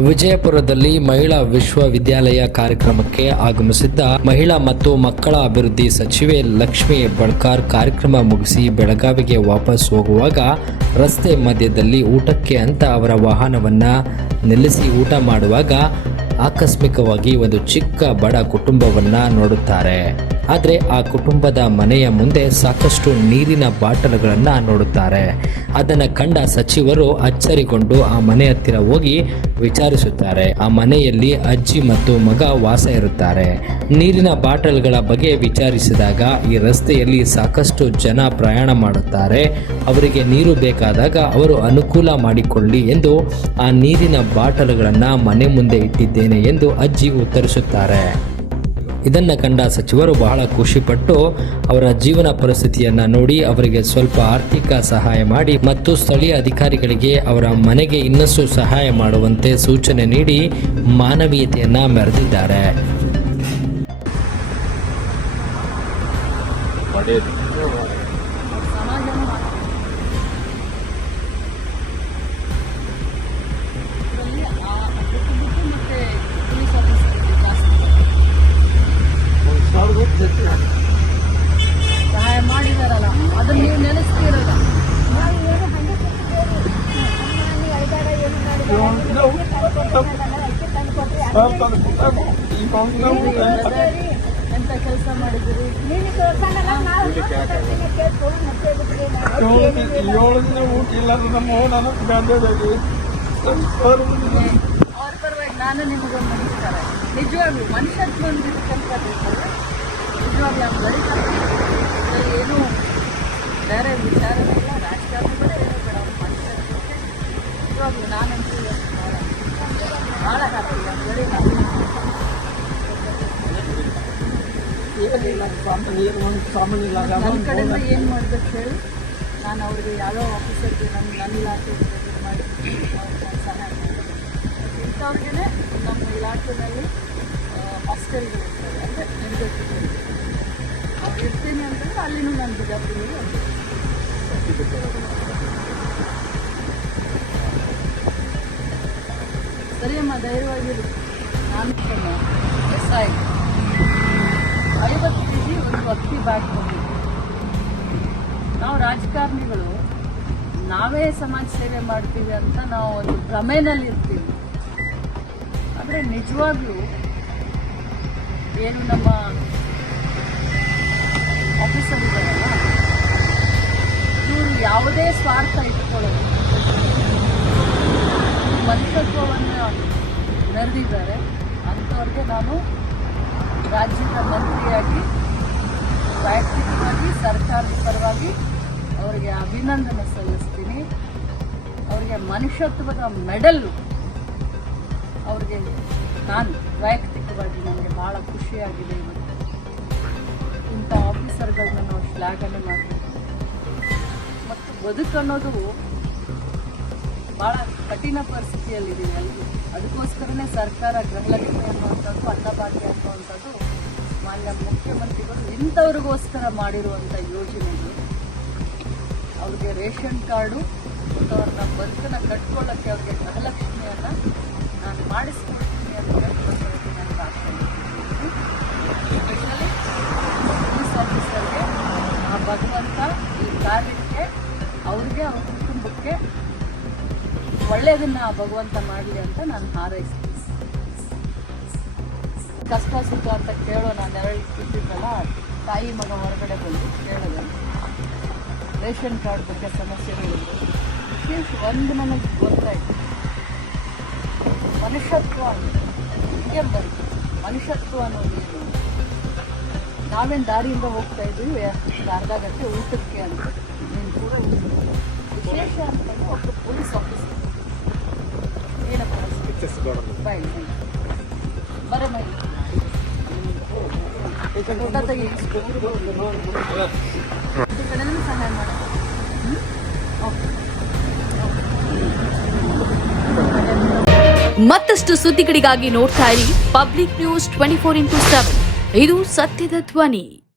ವಿಜಯಪುರದಲ್ಲಿ ಮಹಿಳಾ ವಿಶ್ವವಿದ್ಯಾಲಯ ಕಾರ್ಯಕ್ರಮಕ್ಕೆ ಆಗಮಿಸಿದ್ದ ಮಹಿಳಾ ಮತ್ತು ಮಕ್ಕಳ ಅಭಿವೃದ್ಧಿ ಸಚಿವೆ ಲಕ್ಷ್ಮೀ ಹೆಬ್ಬಾಳ್ಕರ್ ಕಾರ್ಯಕ್ರಮ ಮುಗಿಸಿ ಬೆಳಗಾವಿಗೆ ವಾಪಸ್ ಹೋಗುವಾಗ ರಸ್ತೆ ಮಧ್ಯದಲ್ಲಿ ಊಟಕ್ಕೆ ಅಂತ ಅವರ ವಾಹನವನ್ನ ನಿಲ್ಲಿಸಿ ಊಟ ಮಾಡುವಾಗ ಆಕಸ್ಮಿಕವಾಗಿ ಒಂದು ಚಿಕ್ಕ ಬಡ ಕುಟುಂಬವನ್ನ ನೋಡುತ್ತಾರೆ. ಆದರೆ ಆ ಕುಟುಂಬದ ಮನೆಯ ಮುಂದೆ ಸಾಕಷ್ಟು ನೀರಿನ ಬಾಟಲ್ಗಳನ್ನು ನೋಡುತ್ತಾರೆ. ಅದನ್ನು ಕಂಡ ಸಚಿವರು ಅಚ್ಚರಿಗೊಂಡು ಆ ಮನೆ ಹತ್ತಿರ ಹೋಗಿ ವಿಚಾರಿಸುತ್ತಾರೆ. ಆ ಮನೆಯಲ್ಲಿ ಅಜ್ಜಿ ಮತ್ತು ಮಗ ವಾಸ ಇರುತ್ತಾರೆ. ನೀರಿನ ಬಾಟಲ್ಗಳ ಬಗ್ಗೆ ವಿಚಾರಿಸಿದಾಗ ಈ ರಸ್ತೆಯಲ್ಲಿ ಸಾಕಷ್ಟು ಜನ ಪ್ರಯಾಣ ಮಾಡುತ್ತಾರೆ, ಅವರಿಗೆ ನೀರು ಬೇಕಾದಾಗ ಅವರು ಅನುಕೂಲ ಮಾಡಿಕೊಳ್ಳಿ ಎಂದು ಆ ನೀರಿನ ಬಾಟಲ್ಗಳನ್ನು ಮನೆ ಮುಂದೆ ಇಟ್ಟಿದ್ದೇನೆ ಎಂದು ಅಜ್ಜಿ ಉತ್ತರಿಸುತ್ತಾರೆ. ಇದನ್ನು ಕಂಡ ಸಚಿವರು ಬಹಳ ಖುಷಿಪಟ್ಟು ಅವರ ಜೀವನ ಪರಿಸ್ಥಿತಿಯನ್ನು ನೋಡಿ ಅವರಿಗೆ ಸ್ವಲ್ಪ ಆರ್ಥಿಕ ಸಹಾಯ ಮಾಡಿ ಮತ್ತು ಸ್ಥಳೀಯ ಅಧಿಕಾರಿಗಳಿಗೆ ಅವರ ಮನೆಗೆ ಇನ್ನಷ್ಟು ಸಹಾಯ ಮಾಡುವಂತೆ ಸೂಚನೆ ನೀಡಿ ಮಾನವೀಯತೆಯನ್ನು ಮೆರೆದಿದ್ದಾರೆ. ಸಹಾಯ ಮಾಡಿದಾರಲ್ಲ ಅದನ್ನ ನೀವು ನೆನೆಸ್ತೀರಲ್ಲ. ಎಂತ ಕೆಲಸ ಮಾಡಿದ್ರಿ? ಅವ್ರ ಪರವಾಗಿ ನಾನು ನಿಮಗೊಂದು ಮನುಷ್ಯರ ನಿಜವಾಗ್ಲೂ ಮನುಷ್ಯತ್ವ ಕಲ್ಪಟ್ಟಿರ್ತಾರೆ. ನಿಜವಾಗ್ಲೂ ನಾವು ಬರೀತಾರೆ ಏನು ಬೇರೆ ವಿಚಾರಗಳಿಲ್ಲ, ರಾಜಕಾರಣಿಗಳೇ ಏನೋ ಬೇಡ, ಅವ್ರ ಮನುಷ್ಯತ್ವಕ್ಕೆ ನಿಜವಾಗ್ಲೂ ನಾನಂತೂ ಭಾಳ ಹ್ಯಾಪಿ. ಬರೀ ನನ್ನ ಕಡೆಯಿಂದ ಏನು ಮಾಡ್ಬೇಕು ಹೇಳಿ, ನಾನು ಅವ್ರಿಗೆ ಯಾವುದೋ ಆಫೀಸರ್ಗೆ ನನ್ನ ಇಲಾಖೆ ಮಾಡಿ ಅವ್ರಿಗೆ ಸಹಾಯ ಮಾಡ್ತೀನಿ. ಇಂಥವ್ರಿಗೇ ನಮ್ಮ ಇಲಾಖೆಯಲ್ಲಿ ಹಾಸ್ಟೆಲ್ಗಳಿರ್ತವೆ, ಅಂದರೆ ನಿರ್ಗತಿಗಳು ಅವ್ರು ಇರ್ತೀನಿ ಅಂತಂದ್ರೆ ಅಲ್ಲಿನೂ ನಾನು ಬಿಜಾಪುರಲ್ಲಿ ಸರಿಯಮ್ಮ, ಧೈರ್ಯವಾಗಿರು. ನಾನು SI 50 kg ಒಂದು ಅಕ್ಕಿ ಬ್ಯಾಗ್ ಬಂದಿದ್ದೆ. ನಾವು ರಾಜಕಾರಣಿಗಳು ನಾವೇ ಸಮಾಜ ಸೇವೆ ಮಾಡ್ತೀವಿ ಅಂತ ನಾವು ಒಂದು ಭ್ರಮೆನಲ್ಲಿ ಇರ್ತೀವಿ. ಆದರೆ ನಿಜವಾಗ್ಲೂ ಏನು ನಮ್ಮ ಆಫೀಸರ್ ಇದ್ದಾರಲ್ಲ, ಇವರು ಯಾವುದೇ ಸ್ವಾರ್ಥ ಇಟ್ಕೊಳ್ಳೋದು ಮನುಷ್ಯತ್ವವನ್ನು ಮೆರೆದಿದ್ದಾರೆ. ಅಂಥವ್ರಿಗೆ ನಾನು ರಾಜ್ಯದ ಮಂತ್ರಿಯಾಗಿ ವೈಯಕ್ತಿಕವಾಗಿ ಸರ್ಕಾರದ ಪರವಾಗಿ ಅವರಿಗೆ ಅಭಿನಂದನೆ ಸಲ್ಲಿಸ್ತೀನಿ. ಅವರಿಗೆ ಮನುಷ್ಯತ್ವದ ಮೆಡಲ್ ಅವ್ರಿಗೆ ನಾನು ವೈಯಕ್ತಿಕವಾಗಿ ನನಗೆ ಭಾಳ ಖುಷಿಯಾಗಿದೆ. ಇಂಥ ಆಫೀಸರ್ಗಳನ್ನ ನಾವು ಶ್ಲಾಘನೆ ಮಾಡಬೇಕು. ಮತ್ತು ಬದುಕನ್ನೋದು ಭಾಳ ಕಠಿಣ ಪರಿಸ್ಥಿತಿಯಲ್ಲಿದ್ದೀವಿ ಎಲ್ಲರೂ. ಅದಕ್ಕೋಸ್ಕರನೇ ಸರ್ಕಾರ ಗೃಹಲಕ್ಷ್ಮಿ ಅನ್ನುವಂಥದ್ದು, ಅನ್ನಭಾಗ್ಯ ಅನ್ನುವಂಥದ್ದು ಮಾನ್ಯ ಮುಖ್ಯಮಂತ್ರಿಗಳು ಇಂಥವ್ರಿಗೋಸ್ಕರ ಮಾಡಿರುವಂಥ ಯೋಜನೆಗಳು. ಅವ್ರಿಗೆ ರೇಷನ್ ಕಾರ್ಡು ಮತ್ತು ಅವ್ರನ್ನ ಬದುಕನ್ನು ಕಟ್ಕೊಳ್ಳೋಕ್ಕೆ ಅವ್ರಿಗೆ ಗೃಹಲಕ್ಷ್ಮಿಯನ್ನು ನಾನು ಮಾಡಿಸ್ಕೊಡ್ತೀನಿ ಅಂತ ಹೇಳ್ಕೊಳ್ತೀನಿ. ನನಗೆ ಆಸೆ ಸ್ಪೆಷಲಿ ಪೊಲೀಸ್ ಆಫೀಸರ್ಗೆ ಆ ಭಗವಂತ ಈ ಕಾರ್ಯಕ್ಕೆ ಅವ್ರಿಗೆ ಅವ್ರ ಕುಟುಂಬಕ್ಕೆ ಒಳ್ಳೆಯದನ್ನು ಆ ಭಗವಂತ ಮಾಡಲಿ ಅಂತ ನಾನು ಹಾರೈಸ್ತೀನಿ. ಕಷ್ಟ ಸುಖ ಅಂತ ಕೇಳೋ ನಾನು ಇಟ್ಟಿದ್ದಲ್ಲ, ತಾಯಿ ಮಗ ಹೊರಗಡೆ ಬಂದು ಕೇಳಿದೆ ರೇಷನ್ ಕಾರ್ಡ್ ಬಗ್ಗೆ ಸಮಸ್ಯೆಗಳಿದೆ. ವಿಶೇಷ ಒಂದು ನನಗೆ ಗೊತ್ತಾಯಿತು, ಮನುಷ್ಯತ್ವ ಹೀಗೆ ಬರುತ್ತೆ. ಮನುಷ್ಯತ್ವ ಅನ್ನೋದೇನು, ನಾವೇನು ದಾರಿಯಿಂದ ಹೋಗ್ತಾ ಇದ್ದೀವಿ ಅರ್ಧ ಗಂಟೆ ಊಟಕ್ಕೆ ಅಂತ, ನೀನು ಕೂಡ ವಿಶೇಷ ಅಂತಂದ್ರೆ ಒಬ್ಬರು ಪೊಲೀಸ್ ಆಫೀಸರ್ ಏನಪ್ಪ ಬಾಯ್ ಬರ ಮೈ ಊಟ ತೆಗಿ ಕಡೆನೂ ಸಹಾಯ ಮಾಡ. ಮತ್ತಷ್ಟು ಸುದ್ದಿಗಳಿಗಾಗಿ ನೋಡ್ತಾ ಇರಿ ಪಬ್ಲಿಕ್ ನ್ಯೂಸ್ 24x7. ಇದು ಸತ್ಯದ ಧ್ವನಿ.